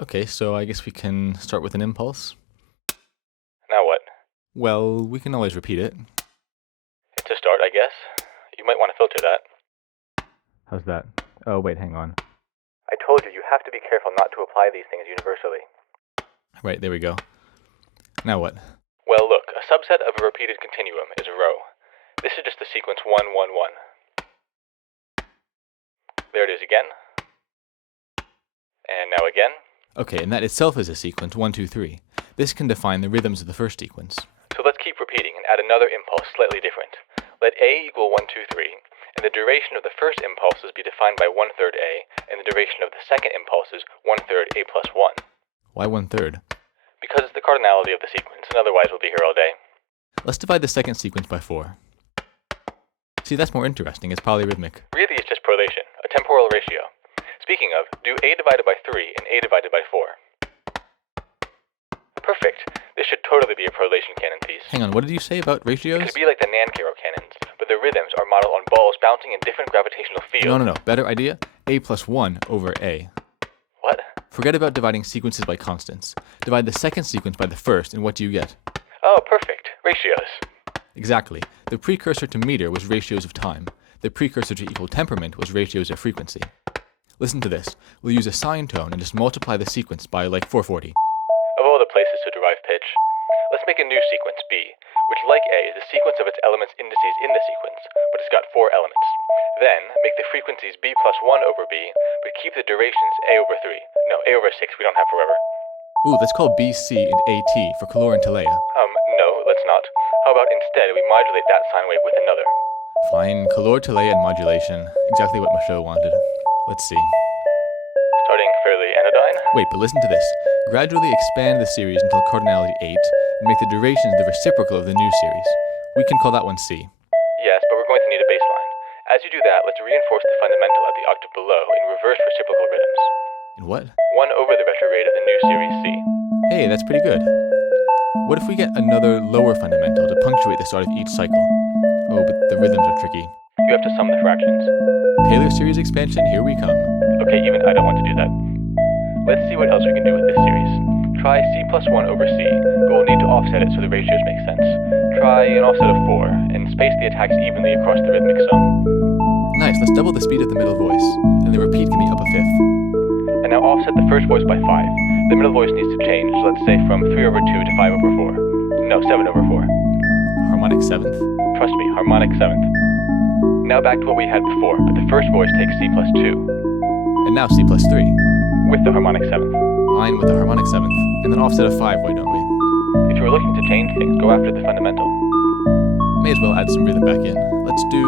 Okay, so I guess we can start with an impulse. Now what? Well, we can always repeat it. To start, I guess. You might want to filter that. How's that? Oh, wait, hang on. I told you have to be careful not to apply these things universally. Right, there we go. Now what? Well, look, a subset of a repeated continuum is a row. This is just the sequence 1, 1, 1. There it is again. And now again. Okay, and that itself is a sequence 1, 2, 3. This can define the rhythms of the first sequence. So let's keep repeating and add another impulse slightly different. Let A equal 1, 2, 3, and the duration of the first impulses be defined by 1/3 A, and the duration of the second impulses 1/3 A plus 1. Why 1/3? Because it's the cardinality of the sequence, and otherwise we'll be here all day. Let's divide the second sequence by 4. See, that's more interesting. It's polyrhythmic. Really, it's just prolation, a temporal ratio. Speaking of, do A divided by 3 and A divided by 4. Perfect. This should totally be a prolation canon piece. Hang on, what did you say about It ratios? could be like the Nancaro canons, but the rhythms are modeled on balls bouncing in different gravitational fields. No. Better idea? A plus 1 over A. What? Forget about dividing sequences by constants. Divide the second sequence by the first, and what do you get? Oh, perfect. Ratios. Exactly. The precursor to meter was ratios of time. The precursor to equal temperament was ratios of frequency. Listen to this. We'll use a sine tone and just multiply the sequence by like 440. Of all the places to derive pitch, let's make a new sequence B, which like A is the sequence of its elements indices in the sequence, but it's got 4 elements. Then, make the frequencies B plus 1 over B, but keep the durations A over 3. No, A over 6 we don't have forever. Ooh, let's call BC and AT for calor and telea. No, let's not. How about instead we modulate that sine wave with another? Fine, calor, telea, and modulation. Exactly what Michaud wanted. Let's see. Starting fairly anodyne? Wait, but listen to this. Gradually expand the series until cardinality 8, and make the durations the reciprocal of the new series. We can call that one C. Yes, but we're going to need a baseline. As you do that, let's reinforce the fundamental at the octave below in reverse reciprocal rhythms. In what? 1 over the retrograde of the new series C. Hey, that's pretty good. What if we get another lower fundamental to punctuate the start of each cycle? Oh, but the rhythms are tricky. You have to sum the fractions. Taylor series expansion, here we come. Okay, even I don't want to do that. Let's see what else we can do with this series. Try C plus 1 over C, but we'll need to offset it so the ratios make sense. Try an offset of 4, and space the attacks evenly across the rhythmic sum. Nice, let's double the speed of the middle voice, and the repeat can be up a fifth. And now offset the first voice by 5. The middle voice needs to change, let's say from 3 over 2 to 5 over 4. No, 7 over 4. Harmonic 7th? Trust me, harmonic 7th. Now back to what we had before, but the first voice takes C plus 2. And now C plus 3. With the harmonic 7th. Fine with the harmonic 7th. And then offset of 5, why don't we? If you were looking to change things, go after the fundamental. May as well add some rhythm back in. Let's do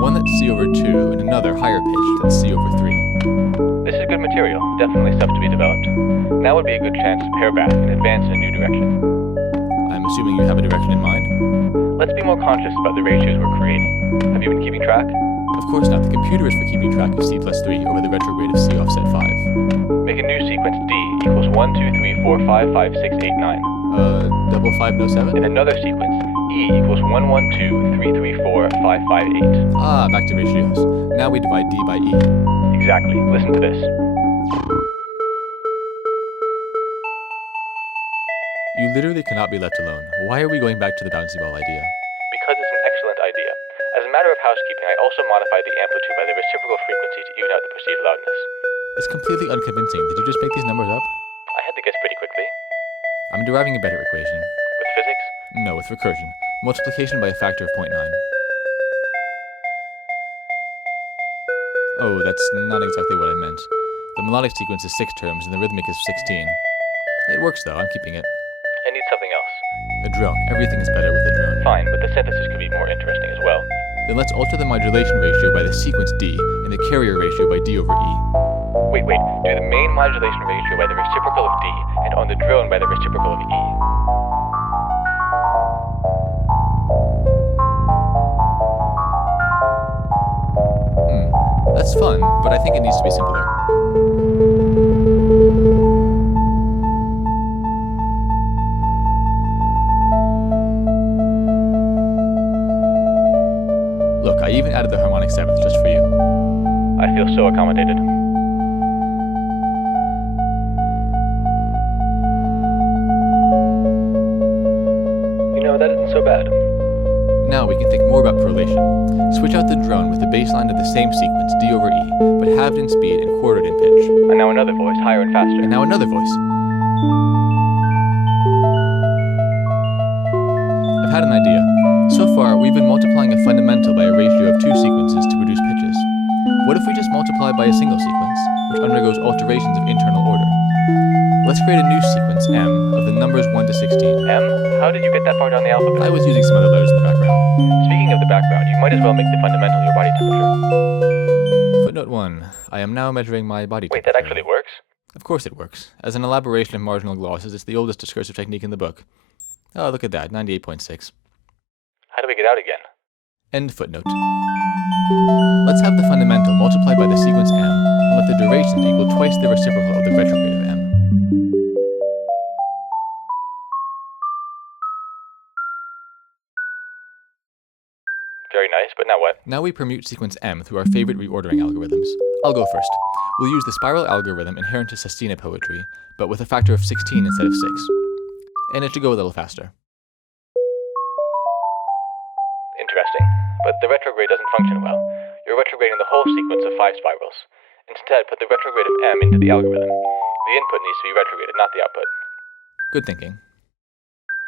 one that's C over 2 and another higher pitch that's C over 3. This is good material, definitely stuff to be developed. Now would be a good chance to pare back and advance in a new direction. I'm assuming you have a direction in mind? Let's be more conscious about the ratios we're creating. Have you been keeping track? Of course not. The computer is for keeping track of C plus 3 over the retrograde of C offset 5. Make a new sequence D equals 1, 2, 3, 4, 5, 5, 6, 8, 9. Double 5, no 7? And another sequence E equals 1, 1, 2, 3, 3, 4, 5, 5, 8. Ah, back to ratios. Now we divide D by E. Exactly. Listen to this. You literally cannot be left alone. Why are we going back to the bouncy ball idea? Because it's an excellent idea. As a matter of housekeeping, I also modified the amplitude by the reciprocal frequency to even out the perceived loudness. It's completely unconvincing. Did you just make these numbers up? I had to guess pretty quickly. I'm deriving a better equation. With physics? No, with recursion. Multiplication by a factor of 0.9. Oh, that's not exactly what I meant. The melodic sequence is 6 terms and the rhythmic is 16. It works though, I'm keeping it. I need something else. A drone. Everything is better with a drone. Fine, but the synthesis could be more interesting as well. Then let's alter the modulation ratio by the sequence D and the carrier ratio by D over E. Wait. Do the main modulation ratio by the reciprocal of D, and on the drone by the reciprocal of E. That's fun, but I think it needs to be simpler. Look, I even added the harmonic 7th just for you. I feel so accommodated. so bad. Now we can think more about correlation. Switch out the drone with the baseline of the same sequence, d over e, but halved in speed and quartered in pitch. And now another voice, higher and faster. And now another voice. I've had an idea. So far, we've been multiplying a fundamental by a ratio of two sequences to produce pitches. What if we just multiply by a single sequence, which undergoes alterations of internal order? Let's create a new sequence, m, of the numbers 1 to 16. M? How did you get that far down the alphabet? I was using some other letters in the background. Speaking of the background, you might as well make the fundamental your body temperature. Footnote 1. I am now measuring my body Wait, temperature. that actually works? Of course it works. As an elaboration of marginal glosses, it's the oldest discursive technique in the book. Oh, look at that, 98.6. How do we get out again? End footnote. Let's have the fundamental multiplied by the sequence m, and let the duration equal twice the reciprocal of the retrograde of m. Very nice, but now what? Now we permute sequence m through our favorite reordering algorithms. I'll go first. We'll use the spiral algorithm inherent to Sestina poetry, but with a factor of 16 instead of 6. And it should go a little faster. Interesting. But the retrograde doesn't function well. You're retrograding the whole sequence of 5 spirals. Instead, put the retrograde of m into the algorithm. The input needs to be retrograded, not the output. Good thinking.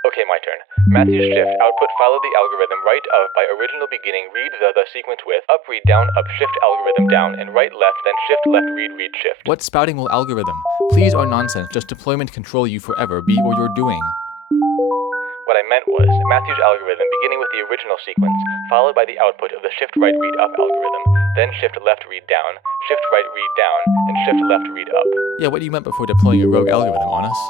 Okay, my turn. Matthew's shift output follow the algorithm right of by original beginning read the sequence with up read down up shift algorithm down and right left then shift left read read shift. What spouting will algorithm? Please or nonsense, just deployment control you forever, be or you're doing. What I meant was Matthew's algorithm beginning with the original sequence followed by the output of the shift right read up algorithm, then shift left read down, shift right read down, and shift left read up. Yeah, what you meant before deploying a rogue algorithm on us.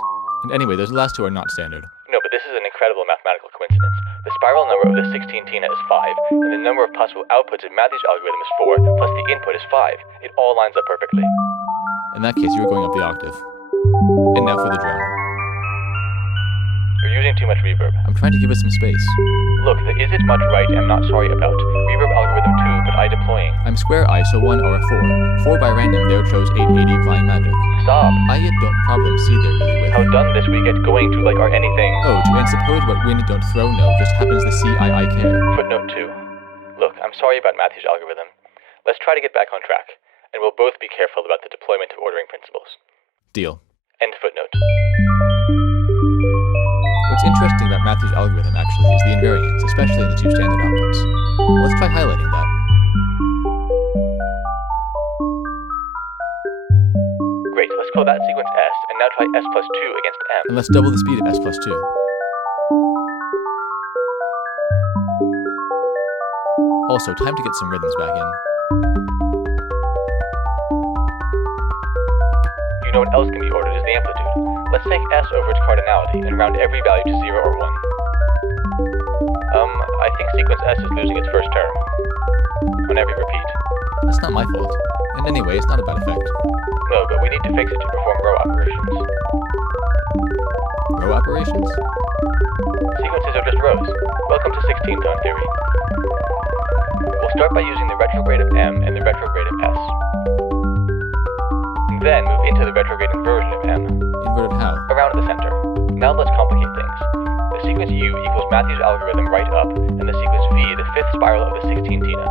And anyway, those last two are not standard. No, but this is an incredible mathematical coincidence. The spiral number of the 16 Tina is 5, and the number of possible outputs in Matthew's algorithm is 4, plus the input is 5. It all lines up perfectly. In that case, you were going up the octave. And now for the drone. You're using too much reverb. I'm trying to give it some space. Look, the is it much right I'm not sorry about. Reverb algorithm 2, but I deploying. I'm square I, so 1 or a 4. 4 by random, there chose 880 applying magic. Stop. I yet don't problem see there really with. How done this we get going to like our anything. Oh, to and suppose what wind don't throw no, just happens the see I care. Footnote 2. Look, I'm sorry about Matthew's algorithm. Let's try to get back on track, and we'll both be careful about the deployment of ordering principles. Deal. End footnote. What's interesting about Matthew's algorithm actually is the invariance, especially in the two standard outputs. Let's try highlighting that. Great, let's call that sequence S, and now try S plus 2 against M. And let's double the speed of S plus 2. Also, time to get some rhythms back in. You know what else can be ordered is the amplitude. Let's take S over its cardinality and round every value to 0 or 1. I think sequence S is losing its first term. On every repeat. That's not my fault. And anyway, it's not a bad effect. No, but we need to fix it to perform row operations. Row operations? Sequences are just rows. Welcome to 16-tone theory. We'll start by using the retrograde of M and the retrograde of S. And then move into the retrograde inversion of M. Inverted how? Around the center. Now let's complicate things. The sequence U equals Matthew's algorithm right up, and the sequence V the fifth spiral of the 16 Tina.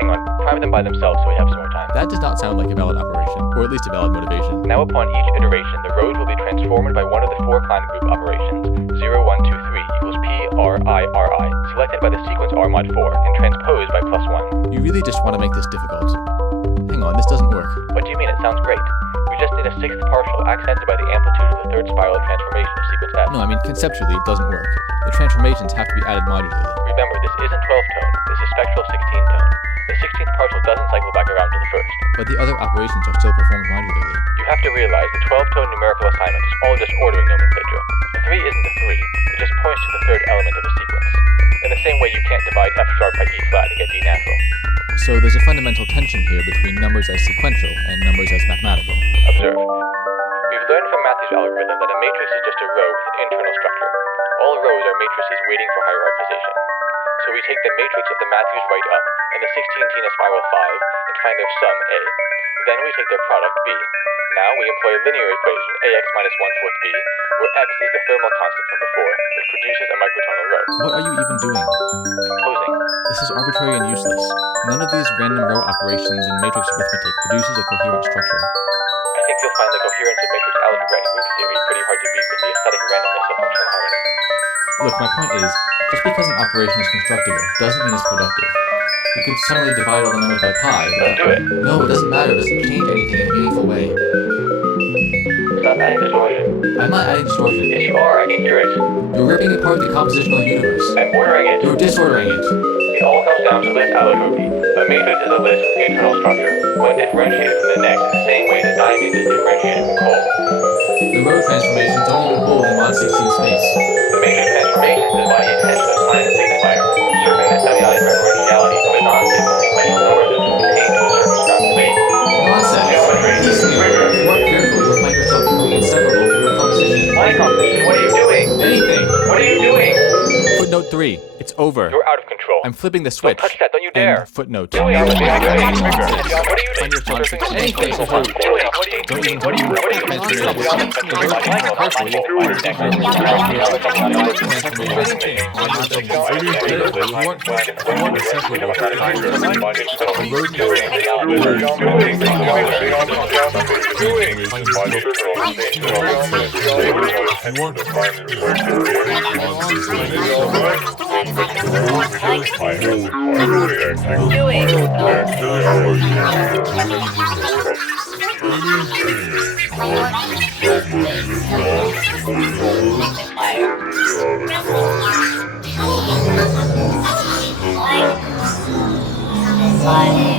Hang on, prime them by themselves so we have some more time. That does not sound like a valid operation, or at least a valid motivation. Now upon each iteration, the rows will be transformed by one of the 4 Klein group operations, 0, 1, 2, 3 equals P, R, I, R, I, selected by the sequence R mod 4, and transposed by plus 1. You really just want to make this difficult. Hang on, this doesn't work. What do you mean? It sounds great. We just need a 6th partial accented by the amplitude of the 3rd spiral transformation of sequence S. No, I mean, conceptually, it doesn't work. The transformations have to be added modularly. Remember, this isn't 12-tone, this is spectral 16-tone. The 16th partial doesn't cycle back around to the 1st. But the other operations are still performed modularly. You have to realize the 12-tone numerical assignment is all just ordering nomenclature. The 3 isn't the 3, it just points to the 3rd element of the sequence. In the same way you can't divide F sharp by E flat and get D natural. So there's a fundamental tension here between numbers as sequential and numbers as mathematical. Observe. We've learned from Matthew's algorithm that a matrix is just a row with an internal structure. All rows are matrices waiting for hierarchization. So we take the matrix of the Matthews right up and the 16 Tina spiral 5 and find their sum A. Then we take their product B. Now we employ a linear equation, AX minus minus 1/4 b, where x is the thermal constant from before, which produces a microtonal row. What are you even doing? Composing. This is arbitrary and useless. None of these random row operations in matrix arithmetic produces a coherent structure. I think you'll find the coherence of matrix algebra and group theory pretty hard to beat with the aesthetic randomness of functional harmony. Look, my point is, just because an operation is constructible doesn't mean it's productive. We could suddenly divide all the numbers by pi, but Let's do it. no, it doesn't matter. It doesn't change anything in a meaningful way. Stop adding distortion. I'm not adding distortion. Yes, you are. I can hear it. You're ripping apart the compositional universe. I'm ordering it. You're disordering it. It all comes down to list allotropy. A matrix is a list with the internal structure, when differentiated from the next, the same way that diamond is differentiated from coal. The row transformations don't even hold in mod 16 space. The matrix transformations is why the intention of science signifier, serving the semiotic referentiality of a non-sequential number system contained to a circumscribed space. Nonsense. Geometry. Listen, Rigor. if you aren't careful, you'll find yourself becoming inseparable from your composition. My composition, what are you doing? Anything. What are you doing? Footnote 3. It's over. You're out of control. I'm flipping the switch. Don't touch that, don't you dare. End footnote. What are you doing? What are you doing? Anything. What are you doing? What are Like